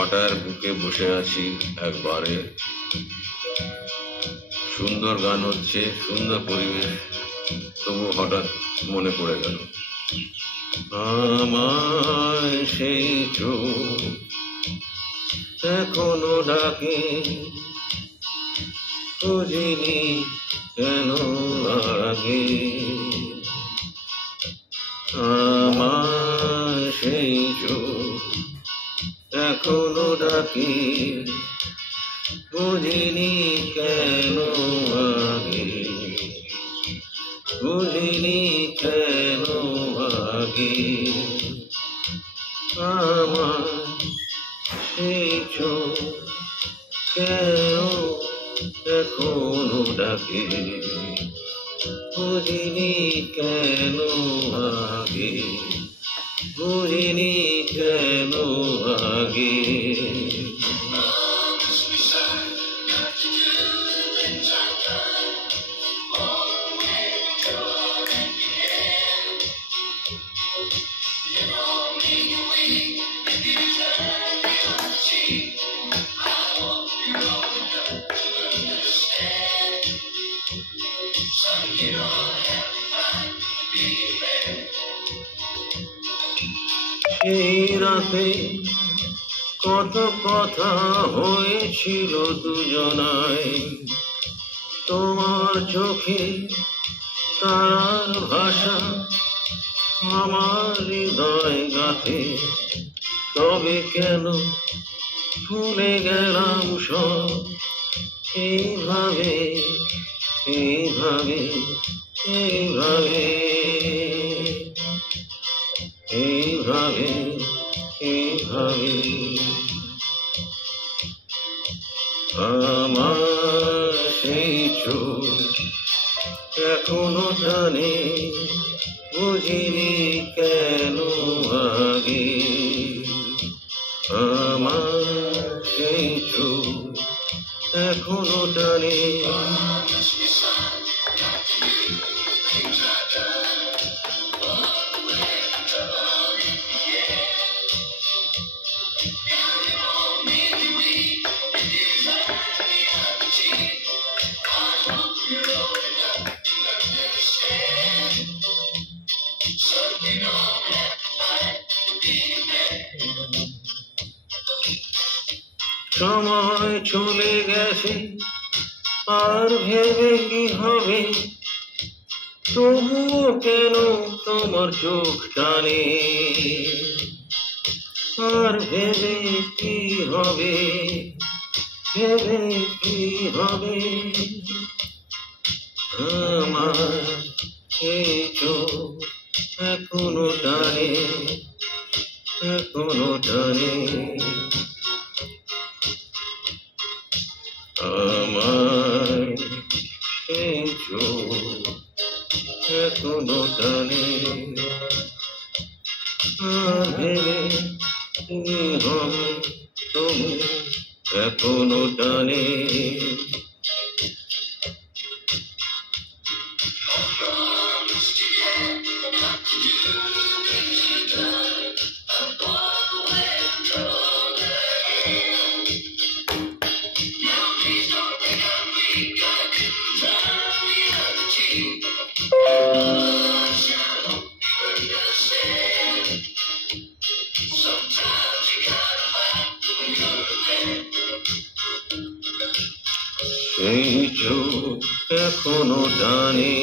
পাটার বুকে বসে আছি একবারে, সুন্দর গান হচ্ছে, সুন্দর পরিবেশ, তবু হঠাৎ মনে পড়ে গেল আমার সেই চোখ এখনো ডাকে, খুঁজিনি কেন আগে। আমার সেই চোখ এখনো ডাকে, বুঝিনি কেন আগে, বুঝিনি কেন আগে। আমার সেই চোখ কেন এখনো ডাকে, বুঝিনি কেন আগে, বুঝিনি কেন আগে। সেই রাতে কত কথা হয়েছিল দুজনায়, তোমার চোখে তারার ভাষা আমার হৃদয় গাথে। তবে কেন ভুলে গেলাম সব এইভাবে, এইভাবে, এইভাবে, এইভাবে, এইভাবে। আমার সেই চোখ এখনো টানে, বুঝিনি কেন আগে। আমার সেই চোখ এখনো টানে, সময় চলে গেছে আর ভেবে কি হবে, তবুও কেন তোমার চোখ টানে। আর ভেবে কি হবে, ভেবে কি হবে। আমার এই চোখ এখনো টানে, এখনো টানে। আমার সেই চোখ এখনো টানে, আর ভেবে কি হবে, তবু এখনো টানে। সেই চোখ এখনো টানে।